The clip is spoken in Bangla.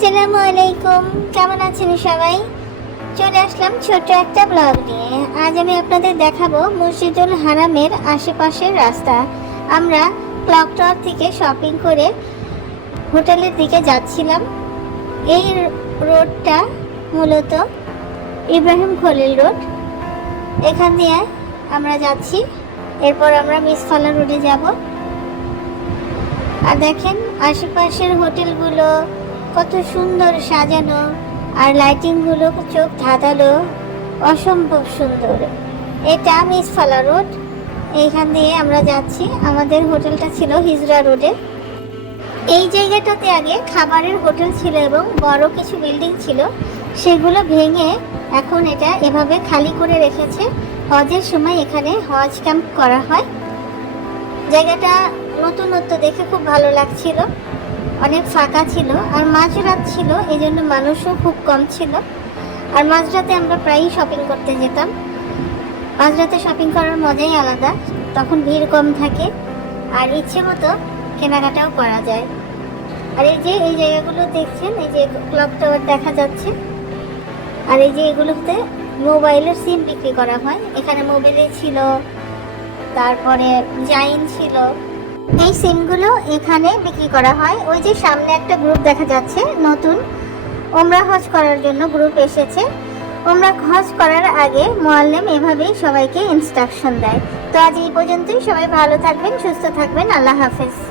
আসসালামু আলাইকুম কেমন আছেন সবাই? চলে আসলাম ছোট একটা ব্লগ নিয়ে। আজ আমি আপনাদের দেখাবো মসজিদুল হারামের আশেপাশের রাস্তা। আমরা ক্লক টাওয়ার থেকে শপিং করে হোটেলের দিকে যাচ্ছিলাম। এই রোডটা মূলত ইব্রাহিম খলিল রোড এখান দিয়ে আমরা যাচ্ছি। এরপর আমরা মিসফালা রোডে যাব। আর দেখেন, আশেপাশের হোটেলগুলো কত সুন্দর সাজানো আর লাইটিংগুলো চোখ ধাঁধালো, অসম্ভব সুন্দর। এটা মিসফালা রোড এইখান দিয়ে আমরা যাচ্ছি। আমাদের হোটেলটা ছিল হিজরা রোডে এই জায়গাটাতে আগে খাবারের হোটেল ছিল এবং বড় কিছু বিল্ডিং ছিল। সেগুলো ভেঙে এখন এটা এভাবে খালি করে রেখেছে। হজের সময় এখানে হজ ক্যাম্প করা হয়। জায়গাটা নতুনত্ব দেখে খুব ভালো লাগছিল। অনেক ফাঁকা ছিল আর মাঝরাত ছিল এই জন্য মানুষও খুব কম ছিল। আর মাঝরাতে আমরা প্রায়ই শপিং করতে যেতাম। মাঝরাতে শপিং করার মজাই আলাদা, তখন ভিড় কম থাকে আর ইচ্ছে মতো কেনাকাটাও করা যায়। আর এই যে, এই জায়গাগুলো দেখছেন, এই যে ক্লক টাওয়ার দেখা যাচ্ছে, আর এই যে এগুলোতে মোবাইলের সিম বিক্রি করা হয়। এখানে মোবাইলে ছিল, তারপরে জাইন ছিল এই সিমগুলো এখানে বিক্রি করা হয়। ওই যে সামনে একটা গ্রুপ দেখা যাচ্ছে, নতুন। ওমরা হজ করার জন্য গ্রুপ এসেছে। ওমরা হজ করার আগে মোয়াল্লেম এভাবেই সবাইকে ইনস্ট্রাকশন দেয়। তো আজ এই পর্যন্তই। সবাই ভালো থাকবেন, সুস্থ থাকবেন। আল্লাহ হাফেজ।